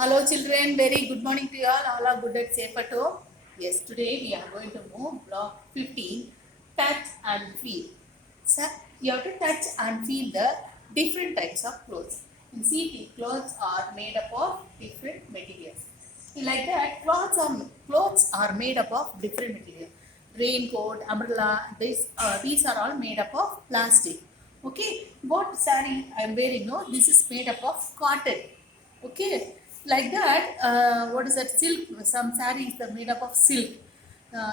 Hello children, very good morning to you all. All are good and safe at home. Yes, today we are going to move block 15, touch and feel. So you have to touch and feel the different types of clothes. In CT, clothes are made up of different materials. Like that, clothes are made up of different materials. Raincoat, umbrella, these are all made up of plastic. Okay, what saree I am wearing, no, this is made up of cotton. Okay, like that, what is that? Silk. Some sarees are made up of silk.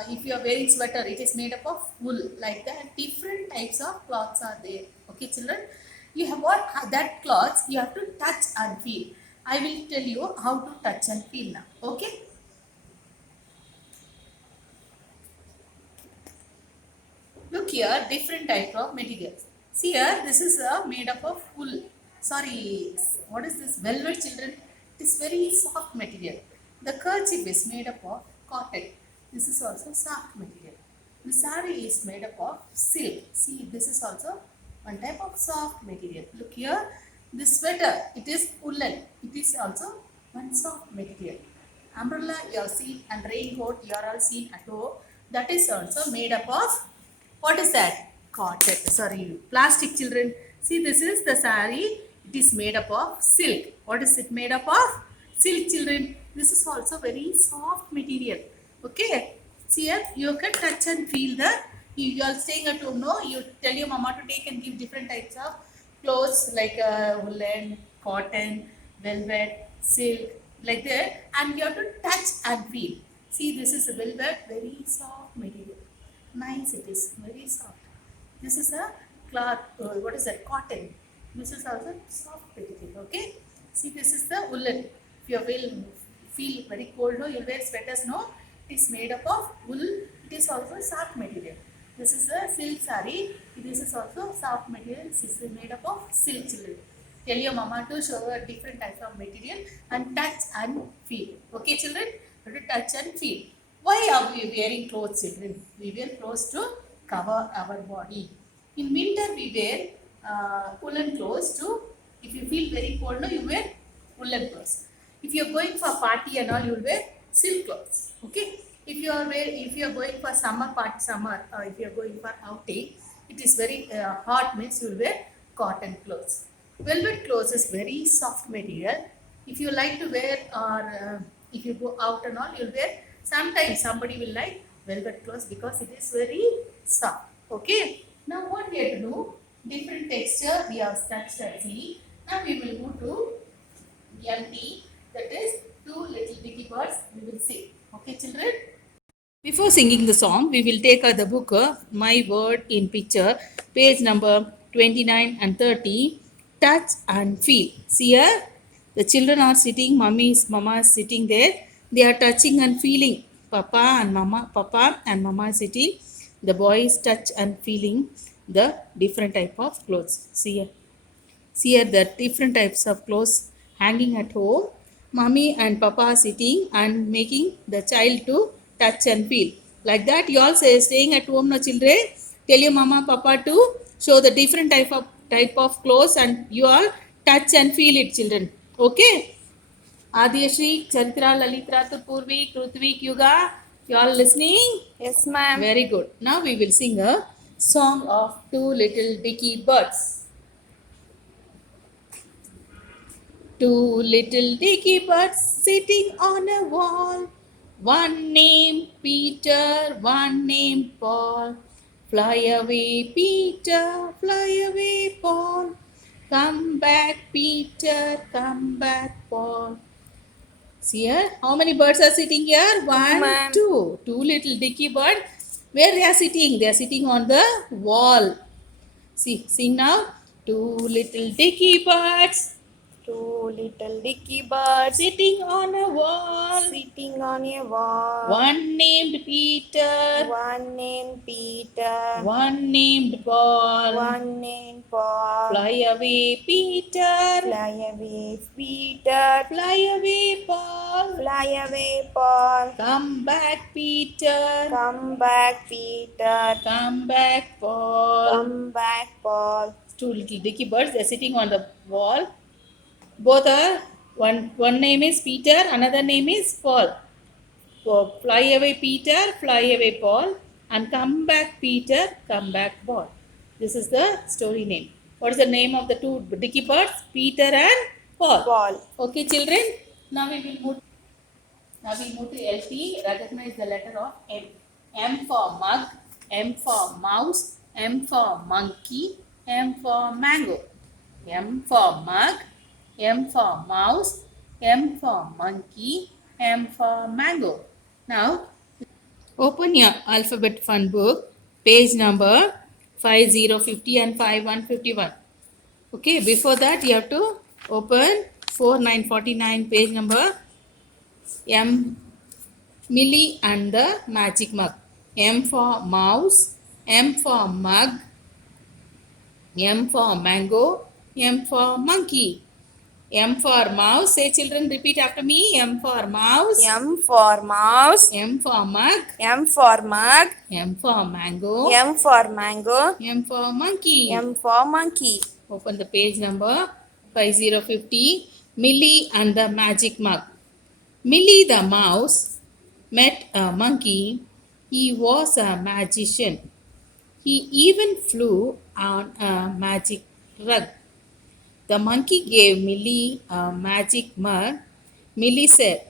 If you are wearing sweater, it is made up of wool. Like that, different types of cloths are there. Okay, children, you have what that cloths you have to touch and feel. I will tell you how to touch and feel now. Okay. Look here, different type of materials. See here, this is made up of wool. Sorry, what is this? Velvet, children. It is very soft material. The kerchief is made up of cotton. This is also soft material. The saree is made up of silk. See, this is also one type of soft material. Look here, this sweater, it is woolen. It is also one soft material. Umbrella you have seen and raincoat you are all seen at home. That is also made up of what is that? Cotton. Sorry, plastic children. See, this is the sari. It is made up of silk. What is it made up of? Silk children. This is also very soft material. Okay. See here, you can touch and feel the. You are staying at home, no? You tell your mama to take and give different types of clothes like woolen, cotton, velvet, silk, like that. And you have to touch and feel. See, this is a velvet, very soft material. Nice it is, very soft. This is a cloth, what is that? Cotton. This is also soft material, okay? See, this is the woolen. If you will feel very cold, no, you'll wear sweaters, no? It is made up of wool. It is also soft material. This is a silk saree. This is also soft material. This is made up of silk children. Tell your mama to show her different types of material and touch and feel. Okay, children? You have to touch and feel. Why are we wearing clothes, children? We wear clothes to cover our body. In winter, we wear woolen clothes to, if you feel very cold, no, you wear woolen clothes. If you are going for party and all, you will wear silk clothes. Okay. If you are going for if you are going for outing, it is very hot means you will wear cotton clothes. Velvet clothes is very soft material. If you like to wear or if you go out and all, you'll wear. Sometimes somebody will like velvet clothes because it is very soft. Okay. Now what we have to do? Different texture we have touched and see. Now we will move to empty. That is two little dicky birds. We will see. Okay, children. Before singing the song, we will take the book My Word in Picture, page number 29 and 30. Touch and feel. See here, the children are sitting, mama is sitting there. They are touching and feeling. Papa and mama is sitting. The boy is touch and feeling the different type of clothes. See here the different types of clothes hanging at home. Mommy and papa are sitting and making the child to touch and feel. Like that, you all say staying at home, no children. Tell your mama, papa to show the different type of clothes and you all touch and feel it, children. Okay. Adiyashri, Charitra, Lalitra, Purvi, Krutvik, Yuga. You all listening? Yes, ma'am. Very good. Now we will sing a song of two little dicky birds. Two little dicky birds sitting on a wall. One named Peter, one named Paul. Fly away, Peter, fly away, Paul. Come back, Peter, come back, Paul. See here, how many birds are sitting here? Two, One, ma'am. two. Two little dicky birds. Where they are sitting? They are sitting on the wall. See, sing now. Two little dicky birds Two little dicky birds sitting on a wall. sitting on a wall. One named Peter, One named Peter, one named Paul. one named Paul. Fly away, Peter. Fly away, Peter. Fly away, Paul. Fly away, Paul. Come back, Peter. Come back, Peter. Come back, Paul. Come back, Paul. Two little dicky birds, they're sitting on the wall. Both are One name is Peter, another name is Paul. Fly away Peter, fly away Paul, and come back Peter, come back Paul. This is the story name. What is the name of the two dicky birds? Peter and Paul. Paul. Okay, children. Now we move to LT. Recognize the letter of M. M for mug, M for mouse, M for monkey, M for mango. M for mug, M for mouse, M for monkey, M for mango. Now, open your alphabet fun book, page number 5050 and 5151. Okay, before that you have to open 4949, page number M. Millie and the magic mug. M for mouse, M for mug, M for mango, M for monkey. M for mouse. Say children, repeat after me. M for mouse. M for mouse. M for mug. M for mug. M for mango. M for mango. M for monkey. M for monkey. Open the page number 5050. Millie and the magic mug. Millie the mouse met a monkey. He was a magician. He even flew on a magic rug. The monkey gave Millie a magic mug. Millie said,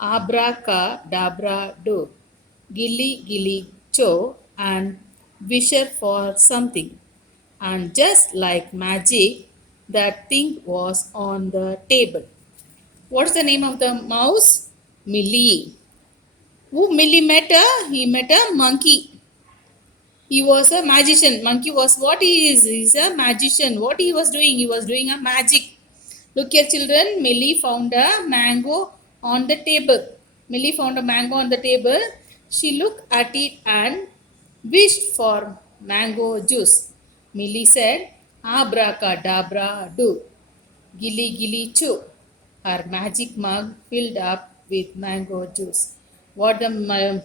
Abracadabra do, gilly gilly cho, and wish her for something. And just like magic, that thing was on the table. What's the name of the mouse? Millie. Who Millie met? He met a monkey. He was a magician. Monkey was what he is? He's a magician. What he was doing? He was doing a magic. Look here, children. Millie found a mango on the table. Millie found a mango on the table. She looked at it and wished for mango juice. Millie said, Abracadabra do, gilly gilly chew. Her magic mug filled up with mango juice. What the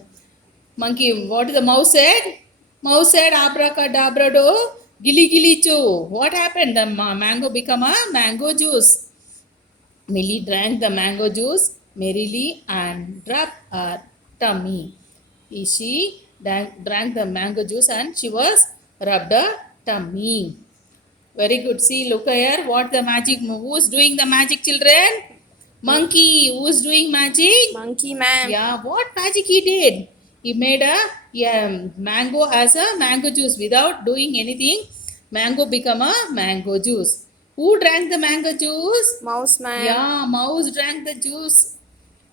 monkey? What the mouse said? Mouse said, Abracadabra do, gilly gilly chew. What happened? The mango became a mango juice. Millie drank the mango juice merrily and rubbed her tummy. She drank the mango juice and she was rubbed her tummy. Very good. See, look here. What the magic? Who's doing the magic, children? Monkey. Who's doing magic? Monkey man. Yeah. What magic he did? He made a mango as a mango juice without doing anything. Mango become a mango juice. Who drank the mango juice? Mouse man. Yeah, mouse drank the juice.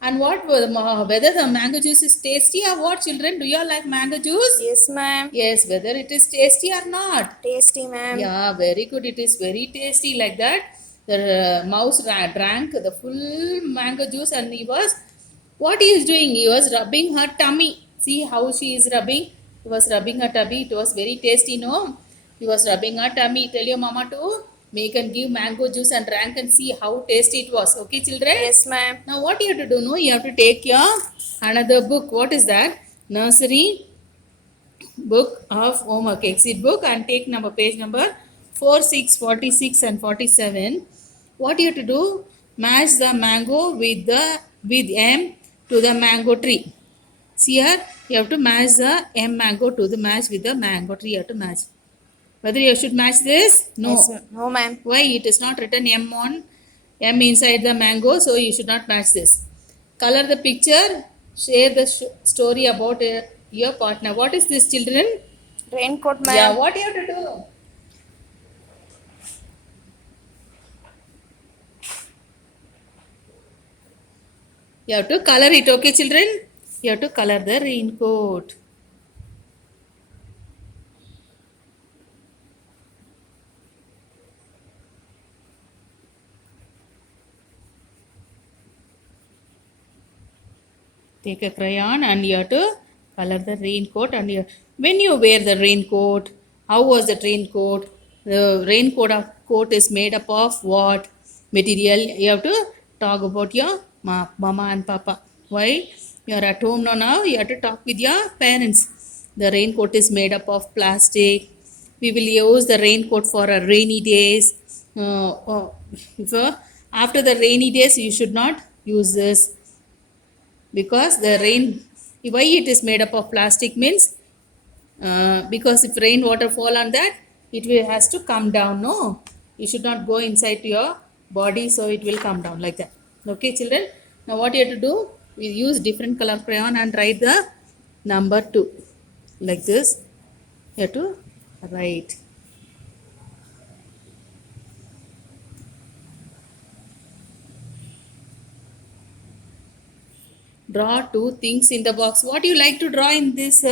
And what was whether the mango juice is tasty or what, children? Do you all like mango juice? Yes, ma'am. Yes, whether it is tasty or not. Tasty, ma'am. Yeah, very good. It is very tasty like that. The mouse drank the full mango juice and he was, what he is doing? He was rubbing her tummy. See how she is rubbing? He was rubbing her tummy. It was very tasty, no? He was rubbing her tummy. Tell your mama to make and give mango juice and drank and see how tasty it was. Okay, children? Yes, ma'am. Now what you have to do? No, you have to take your another book. What is that? Nursery book of homework exit book and take page number 46, 46 and 47. What you have to do? Match the mango with M to the mango tree. See here, you have to match the M mango to the match with the mango tree. You have to match. Whether you should match this? No. Yes, no, ma'am. Why? It is not written M inside the mango, so you should not match this. Color the picture. Share the story about your partner. What is this, children? Raincoat man. Yeah, what you have to do? You have to color it, okay, children? You have to color the raincoat. Take a crayon and you have to color the raincoat. And when you wear the raincoat, how was the raincoat? The raincoat coat is made up of what material? You have to talk about your mama and papa. Why? You are at home now. You have to talk with your parents. The raincoat is made up of plastic. We will use the raincoat for a rainy days. If After the rainy days, you should not use this because the rain. Why it is made up of plastic means because if rainwater fall on that, it will has to come down. No, you should not go inside your body, so it will come down like that. Okay, children. Now what you have to do? We use different color crayon and write the number 2 like this. You have to write. Draw two things in the box. What do you like to draw in this?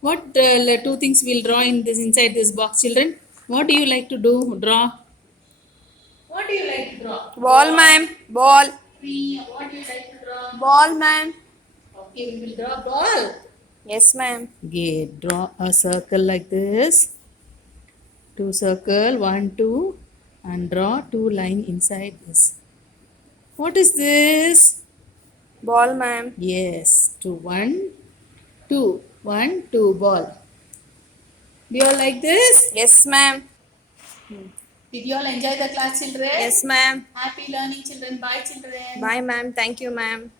What two things will draw in this inside this box, children? What do you like to do? Draw. What do you like to draw? Ball, ma'am. Ball. Tree. What do you like to draw? Ball, ma'am. Okay, we will draw ball. Yes, ma'am. Okay, draw a circle like this. Two circle, 1, 2, and draw 2 line inside this. What is this? Ball, ma'am. Yes, 2, 1, 2, 1, 2 ball. Do you all like this? Yes, ma'am. Did you all enjoy the class, children? Yes, ma'am. Happy learning, children. Bye, children. Bye, ma'am. Thank you, ma'am.